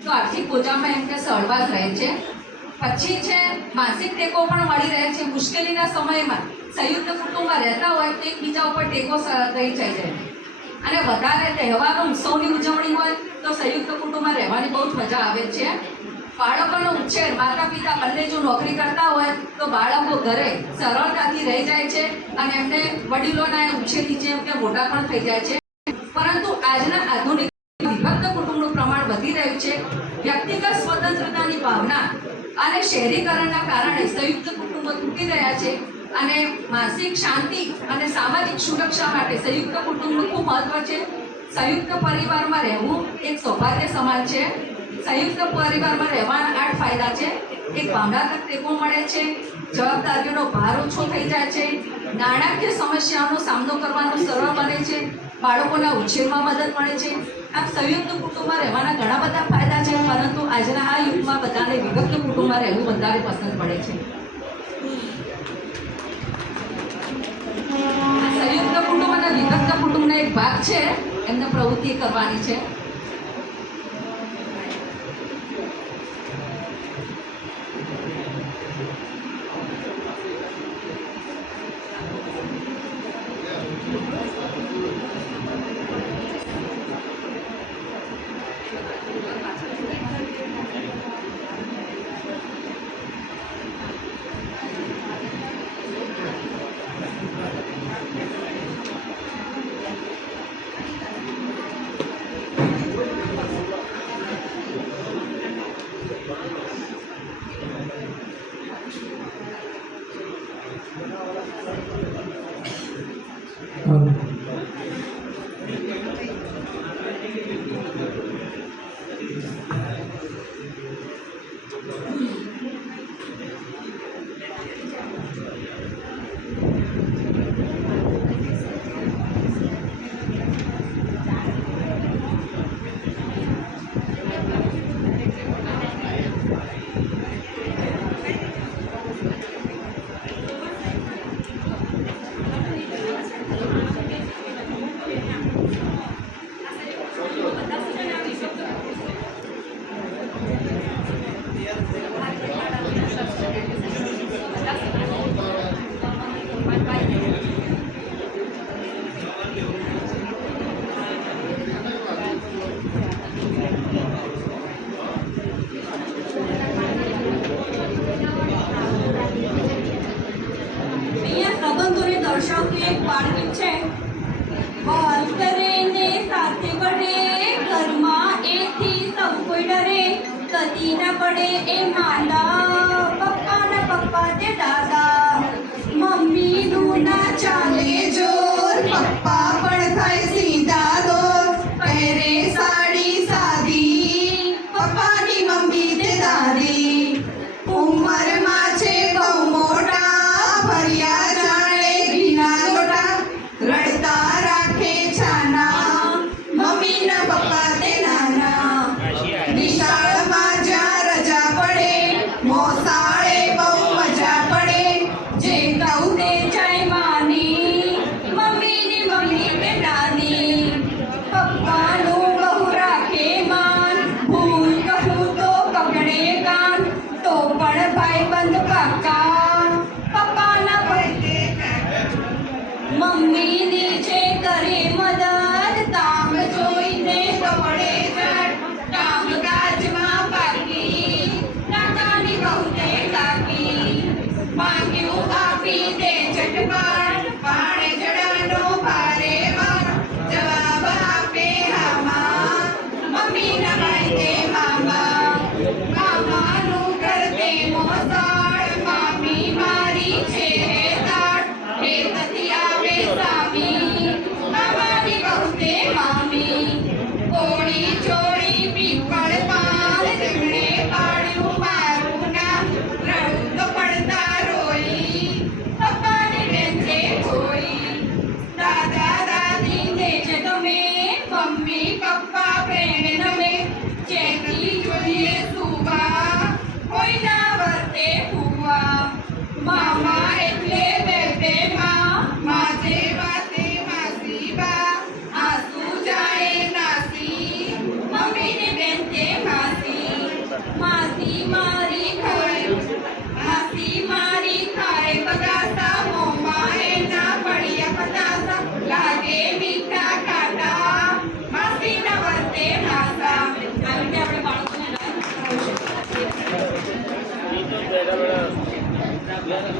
તો આર્થિક બોજામાં એમ કે સળવાશ રહે છે. પછી છે માનસિક ટેકો પણ મળી રહે છે. મુશ્કેલીના સમયમાં સંયુક્ત કુટુંબમાં રહેતા હોય તો એકબીજા ઉપર ટેકો રહી જાય છે. અને વધારે તહેવારો ઉત્સવની ઉજવણી હોય તો સંયુક્ત કુટુંબમાં રહેવાની બહુ જ મજા આવે છે. બાળકોનો ઉછેર માતા પિતા બંને જો નોકરી કરતા હોય તો બાળકો ઘરે સરળતાથી રહી જાય છે અને એમને વડીલોના ઉછેરની જેમ કે મોટા પણ થઈ જાય છે. પરંતુ આજના આધુનિક વિભક્ત કુટુંબનું પ્રમાણ વધી રહ્યું છે. વ્યક્તિગત સ્વતંત્રતાની ભાવના અને શહેરીકરણના કારણે સંયુક્ત કુટુંબો તૂટી રહ્યા છે અને માનસિક શાંતિ અને સામાજિક સુરક્ષા માટે સંયુક્ત કુટુંબનું ખૂબ મહત્વ છે. સંયુક્ત પરિવારમાં રહેવું એક સૌભાગ્ય સમાન છે. સંયુક્ત પરિવારમાં રહેવાના 8 ફાયદા છે. એક ભાવનાત્મક ટેકો મળે છે, જવાબદારીઓનો ભાર ઓછો થઈ જાય છે, નાણાકીય સમસ્યાઓનો સામનો કરવાનો સરળ બને છે, બાળકોના ઉછેરમાં મદદ મળે છે. આમ સંયુક્ત કુટુંબમાં રહેવાના ઘણા બધા ફાયદા છે, પરંતુ આજના આ યુગમાં બધાને વિભક્ત કુટુંબમાં રહેવું વધારે પસંદ પડે છે. આ સંયુક્ત કુટુંબ અને વિભક્ત કુટુંબનો એક ભાગ છે, એમને પ્રવૃત્તિ કરવાની છે. દર્શાવતું એક બાળગીત છે. વાલ કરે ને સાથે વડે, ઘરમાં એથી સૌ કોઈ ડરે, કદી ન પડે એ માંદા, પપ્પાના પપ્પા તે દાદા, મમ્મીનું ના ચાલે જોર, પપ્પા પણ થાય સીધા દોર, પહેરે સાડી સાદી, પપ્પાની મમ્મી તે દાદી, ઉંમરમાં છે બહુ મોટા, ભર્યા જાણે ઘીના લોટા, રડતા રાખે છાના, મમ્મીના પપ્પા તે નાના, નિશાળમાં જ્યાં રજા પડે, મોસાળે બહુ મજા પડે, જે કહું તે જાય માની, મમ્મીની મમ્મી તે નાની, પપ્પાનું બહુ રાખે માન, ભૂલ કહું તો પકડે કાન, તો પણ ભાઈબંધ પાકા, પપ્પાના પૈતે મમ્મીની છે કરે મદદ, તામ જોઈને દોડે જડ, કામકાજમાં બાકી, કાકાની બહુ તે કાકી, માંગ્યું આપી દે ઝટપટ, પાણે જડાનો ભારે વાર, જવાબ આપે હામાં, મમ્મીના ભાઈ તે મામા, મામાનું ઘર તે મોસાળ, મામી મારી છે હેતાળ, હેતથી આવે સામી, મામાની બહુ તે મામી, કોળી ચોળી પીપળ પાન, તેમણે પાડ્યું મારું નામ, રડું તો પડતા રોઈ, પપ્પાની બેન છે કોઈ, દાદા દાદી તે છે તમે, મમ્મી પપ્પા પ્રેમ નમે, ચેતી જોઈએ સુવા, કોઈના વર્તે ફુવા, મામા એટલે બે માં, માજે વાતે માસી બા, આંસુ જાય નાસી, મમ્મીની બેન તે માસી. Yes.